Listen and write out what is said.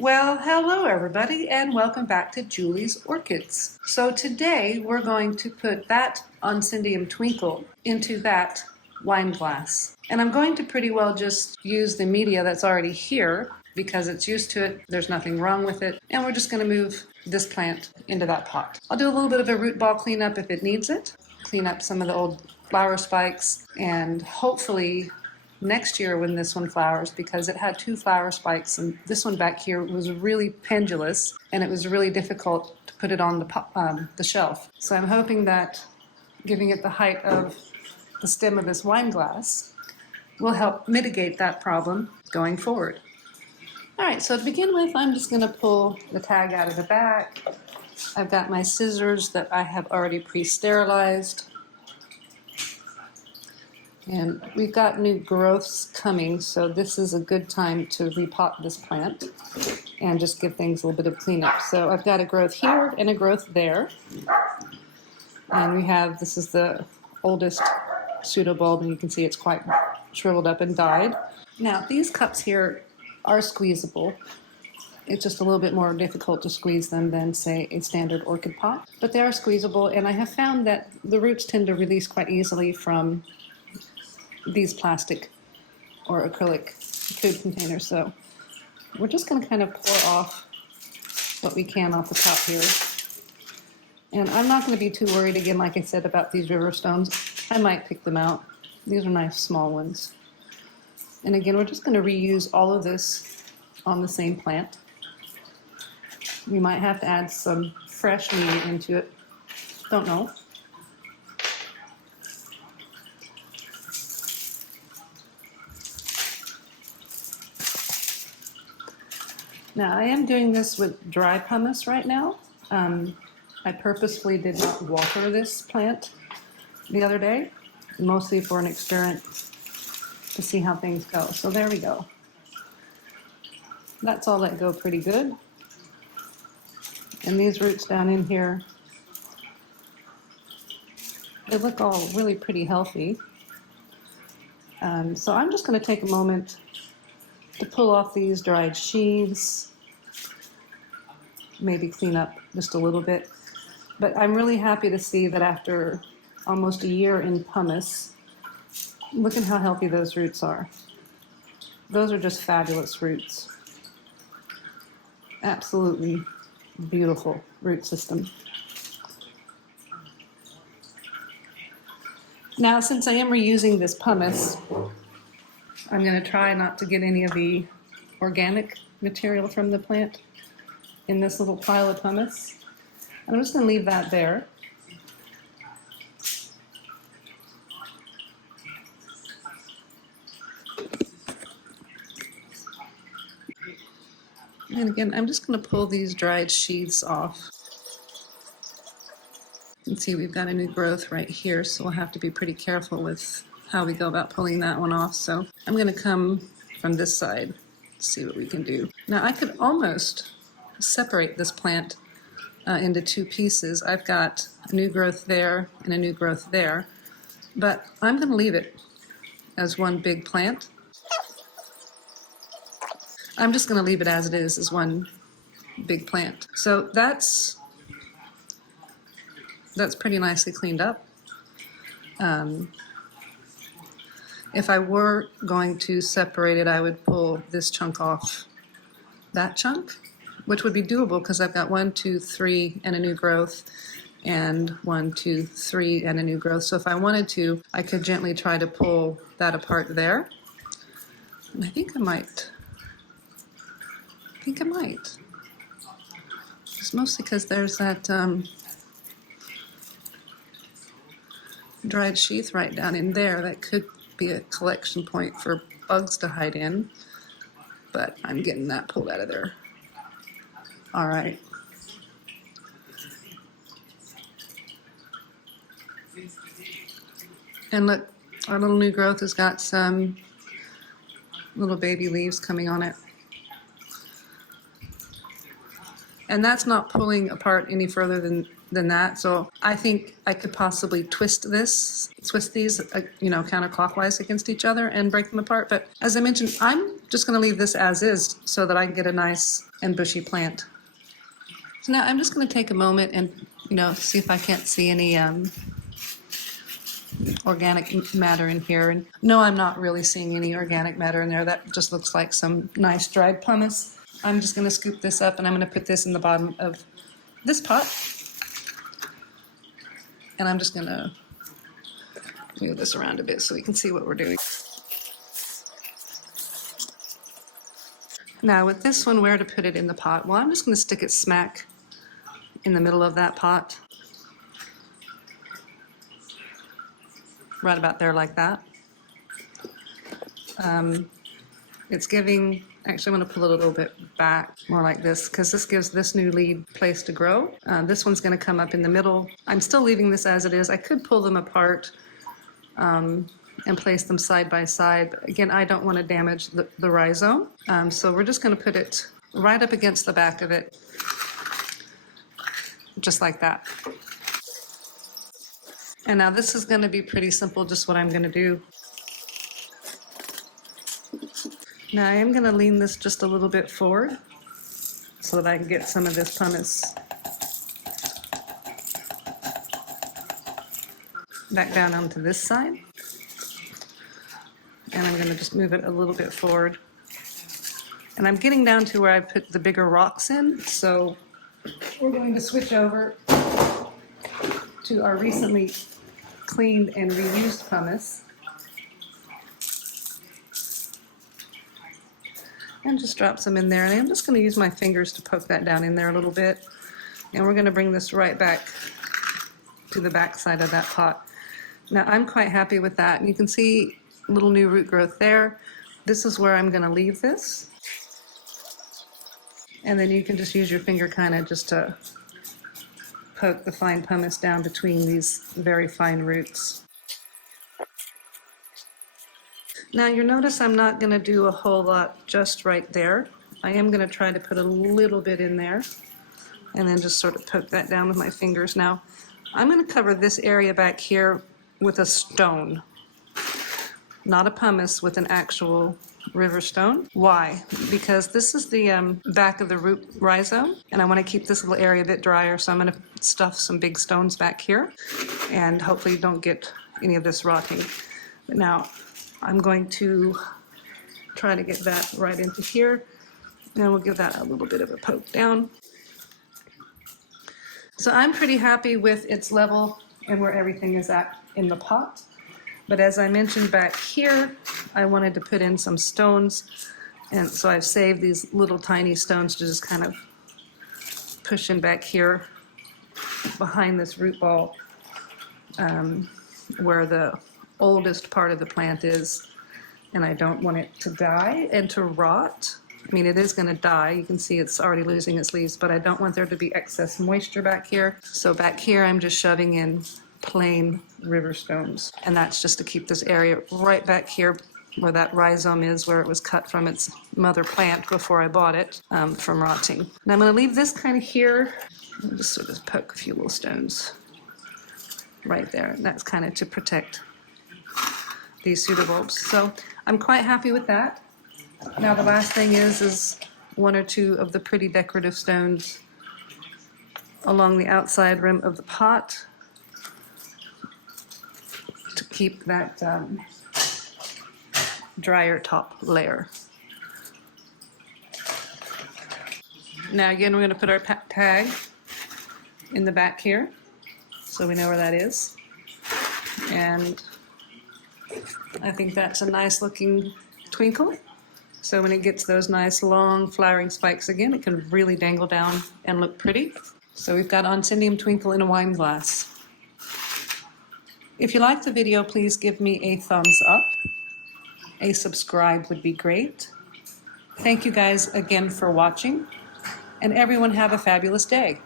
Well, hello everybody and welcome back to Julie's Orchids. So today we're going to put that Oncidium Twinkle into that wine glass. And I'm going to pretty well just use the media that's already here because it's used to it, there's nothing wrong with it, and we're just going to move this plant into that pot. I'll do a little bit of a root ball cleanup if it needs it, clean up some of the old flower spikes, and hopefully next year when this one flowers, because it had 2 flower spikes and this one back here was really pendulous and it was really difficult to put it on the shelf. So I'm hoping that giving it the height of the stem of this wine glass will help mitigate that problem going forward. All right, so to begin with, I'm just going to pull the tag out of the back. I've got my scissors that I have already pre-sterilized. And we've got new growths coming, so this is a good time to repot this plant and just give things a little bit of cleanup. So I've got a growth here and a growth there. And we have, this is the oldest pseudobulb, and you can see it's quite shriveled up and died. Now, these cups here are squeezable. It's just a little bit more difficult to squeeze them than, say, a standard orchid pot. But they are squeezable, and I have found that the roots tend to release quite easily from these plastic or acrylic food containers. So we're just going to kind of pour off what we can off the top here. And I'm not going to be too worried, again, like I said, about these river stones. I might pick them out. These are nice small ones. And again, we're just going to reuse all of this on the same plant. We might have to add some fresh media into it. Don't know. Now, I am doing this with dry pumice right now. I purposefully did not water this plant the other day, mostly for an experiment to see how things go. So there we go. That's all let go pretty good. And these roots down in here, they look all really pretty healthy. So I'm just going to take a moment to pull off these dried sheaths, maybe clean up just a little bit. But I'm really happy to see that after almost a year in pumice, look at how healthy those roots are. Those are just fabulous roots. Absolutely beautiful root system. Now, since I am reusing this pumice, I'm going to try not to get any of the organic material from the plant in this little pile of pumice. I'm just going to leave that there. And again, I'm just going to pull these dried sheaths off. You can see we've got a new growth right here, so we'll have to be pretty careful with how we go about pulling that one off. So I'm going to come from this side, see what we can do. Now I could almost separate this plant into 2 pieces. I've got a new growth there and a new growth there, but I'm going to leave it as one big plant. I'm just going to leave it as it is, as one big plant. So that's pretty nicely cleaned up. If I were going to separate it, I would pull this chunk off that chunk, which would be doable because I've got 1, 2, 3 and a new growth, and 1, 2, 3 and a new growth. So if I wanted to, I could gently try to pull that apart there. And I think I might. It's mostly because there's that dried sheath right down in there that could be a collection point for bugs to hide in, but I'm getting that pulled out of there. All right. And look, our little new growth has got some little baby leaves coming on it. And that's not pulling apart any further than that. So I think I could possibly twist these, counterclockwise against each other and break them apart. But as I mentioned, I'm just going to leave this as is so that I can get a nice and bushy plant. So now I'm just going to take a moment and, see if I can't see any organic matter in here. And no, I'm not really seeing any organic matter in there. That just looks like some nice dried pumice. I'm just going to scoop this up and I'm going to put this in the bottom of this pot. And I'm just going to move this around a bit so we can see what we're doing. Now with this one, where to put it in the pot? Well, I'm just going to stick it smack in the middle of that pot. Right about there like that. It's giving, actually I'm going to pull it a little bit back, more like this, because this gives this new lead place to grow. This one's going to come up in the middle. I'm still leaving this as it is. I could pull them apart and place them side by side. But again, I don't want to damage the rhizome. So we're just going to put it right up against the back of it, just like that. And now this is going to be pretty simple, just what I'm going to do. Now I am going to lean this just a little bit forward so that I can get some of this pumice back down onto this side. And I'm going to just move it a little bit forward. And I'm getting down to where I put the bigger rocks in, so we're going to switch over to our recently cleaned and reused pumice. And just drop some in there. And I'm just going to use my fingers to poke that down in there a little bit. And we're going to bring this right back to the back side of that pot. Now I'm quite happy with that. And you can see a little new root growth there. This is where I'm going to leave this. And then you can just use your finger kind of just to poke the fine pumice down between these very fine roots. Now you'll notice I'm not going to do a whole lot just right there. I am going to try to put a little bit in there and then just sort of poke that down with my fingers. Now I'm going to cover this area back here with a stone, not a pumice, with an actual river stone. Why? Because this is the back of the root rhizome, and I want to keep this little area a bit drier, so I'm going to stuff some big stones back here, and hopefully don't get any of this rotting. But now I'm going to try to get that right into here, and we'll give that a little bit of a poke down. So I'm pretty happy with its level and where everything is at in the pot. But as I mentioned back here, I wanted to put in some stones, and so I've saved these little tiny stones to just kind of push in back here behind this root ball where the oldest part of the plant is, and I don't want it to die and to rot. I mean, it is going to die. You can see it's already losing its leaves, but I don't want there to be excess moisture back here. So back here, I'm just shoving in plain river stones, and that's just to keep this area right back here where that rhizome is, where it was cut from its mother plant before I bought it, from rotting. And I'm going to leave this kind of here and just sort of poke a few little stones right there, and that's kind of to protect these pseudobulbs. So I'm quite happy with that. Now the last thing is one or two of the pretty decorative stones along the outside rim of the pot to keep that drier top layer. Now again, we're going to put our tag in the back here so we know where that is. And I think that's a nice looking twinkle. So when it gets those nice long flowering spikes again, it can really dangle down and look pretty. So we've got Oncidium Twinkle in a wine glass. If you liked the video, please give me a thumbs up. A subscribe would be great. Thank you guys again for watching, and everyone have a fabulous day.